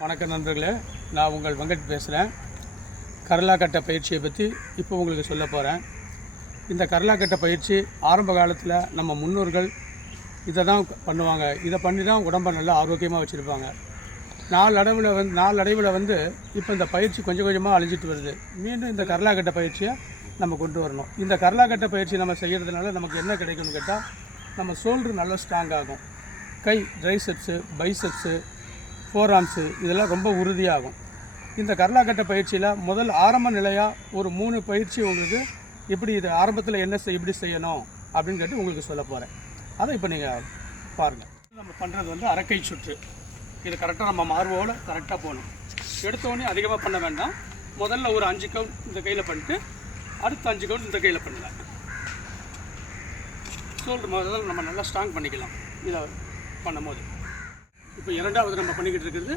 வணக்கம் நண்பர்களே நான் உங்கள் வெங்கட் பேசுகிறேன் கரலாக்கட்டை பயிற்சியை பற்றி இப்போ உங்களுக்கு சொல்ல போகிறேன் இந்த கரலாக்கட்டை பயிற்சி ஆரம்ப காலத்தில் நம்ம முன்னோர்கள் இதை தான் பண்ணுவாங்க. இதை பண்ணி தான் உடம்பை நல்லா ஆரோக்கியமாக வச்சுருப்பாங்க. நாளடைவில் வந்து நாளடைவில் வந்து இப்போ இந்த பயிற்சி கொஞ்சம் கொஞ்சமாக அழிஞ்சிட்டு வருது. மீண்டும் இந்த கரலாக்கட்டை பயிற்சியை நம்ம கொண்டு வரணும். இந்த கரலாக்கட்டை பயிற்சி நம்ம செய்கிறதுனால நமக்கு என்ன கிடைக்கும்னு கேட்டால் நம்ம ஷோல்ட்ரு நல்லா ஸ்ட்ராங் ஆகும். கை ட்ரைசெப்ஸு பைசெப்ஸு ஃபோர் இதெல்லாம் ரொம்ப உறுதியாகும். இந்த கரலாக்கட்டை பயிற்சியில் முதல் ஆரம்ப நிலையாக ஒரு மூணு பயிற்சி உங்களுக்கு எப்படி இது ஆரம்பத்தில் என்ன செய் இப்படி செய்யணும் அப்படின்னு கேட்டு உங்களுக்கு சொல்ல போகிறேன் அதை இப்போ நீங்கள் பாருங்கள் நம்ம பண்ணுறது வந்து அரக்கை சுற்று. இது கரெக்டாக நம்ம மார்வோடு கரெக்டாக போகணும். எடுத்தோடனே அதிகமாக பண்ண வேண்டாம். முதல்ல ஒரு அஞ்சு கவுண்ட் இந்த கையில் பண்ணிட்டு அடுத்த அஞ்சு கவுண்ட் இந்த கையில் பண்ணலாம் ஷோல்டர் முதல்ல நம்ம நல்லா ஸ்ட்ராங் பண்ணிக்கலாம். இதை பண்ணும்போது. இப்போ இரண்டாவது நம்ம பண்ணிக்கிட்டு இருக்கிறது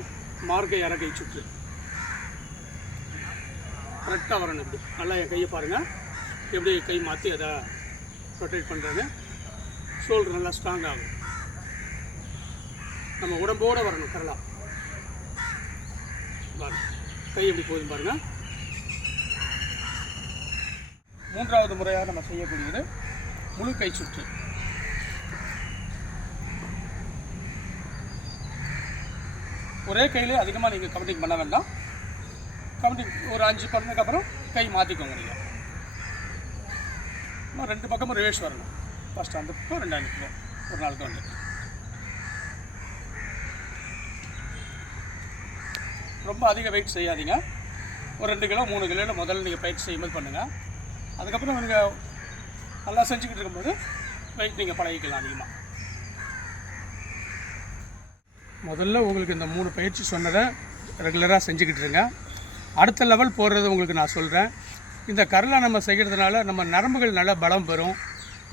மார்க்கை இறக்கை சுற்று. கரெக்டாக வரணும் இப்படி. நல்லா என் கையை பாருங்கள் எப்படி கை மாற்றி அதை ரொட்டேட் பண்ணுறது ஷோல்டர் நல்லா ஸ்ட்ராங் ஆகும். நம்ம உடம்போடு வரணும் கரலா. பாருங்க. கை எப்படி போகுது பாருங்கள் மூன்றாவது முறையாக நம்ம செய்யக்கூடியது முழு கை சுற்று. ஒரே கையிலே அதிகமாக நீங்கள் கவுண்டிங் பண்ண வேண்டாம். கவுண்டிங் ஒரு அஞ்சு பண்ணதுக்கப்புறம் கை மாற்றிக்கோங்க நீங்கள் ரெண்டு பக்கமும் ரிவேஷ் வரணும். ஃபஸ்ட் அந்த பக்கம் ரெண்டு அந்த ஒரு நாளுக்கு வந்து ரொம்ப அதிக வெயிட் செய்யாதீங்க. ஒரு ரெண்டு கிலோ மூணு கிலோவில் முதல்ல நீங்கள் பயிற்சி செய்யும்போது பண்ணுங்கள் அதுக்கப்புறம் நீங்கள் நல்லா செஞ்சுக்கிட்டு இருக்கும்போது வெயிட் நீங்கள் பழகிக்கலாம் அதிகமாக முதல்ல உங்களுக்கு இந்த மூணு பயிற்சி சொன்னதை ரெகுலராக செஞ்சுக்கிட்டு இருங்க. அடுத்த லெவல் போடுறது உங்களுக்கு நான் சொல்கிறேன் இந்த கரலை நம்ம செய்கிறதுனால நம்ம நரம்புகள் நல்ல பலம் பெறும்.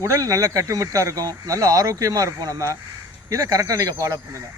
உடல் நல்ல கட்டுமிட்டாக இருக்கும். நல்ல ஆரோக்கியமாக இருப்போம் நம்ம. இதை கரெக்டாக நீங்கள் ஃபாலோ பண்ணுங்கள்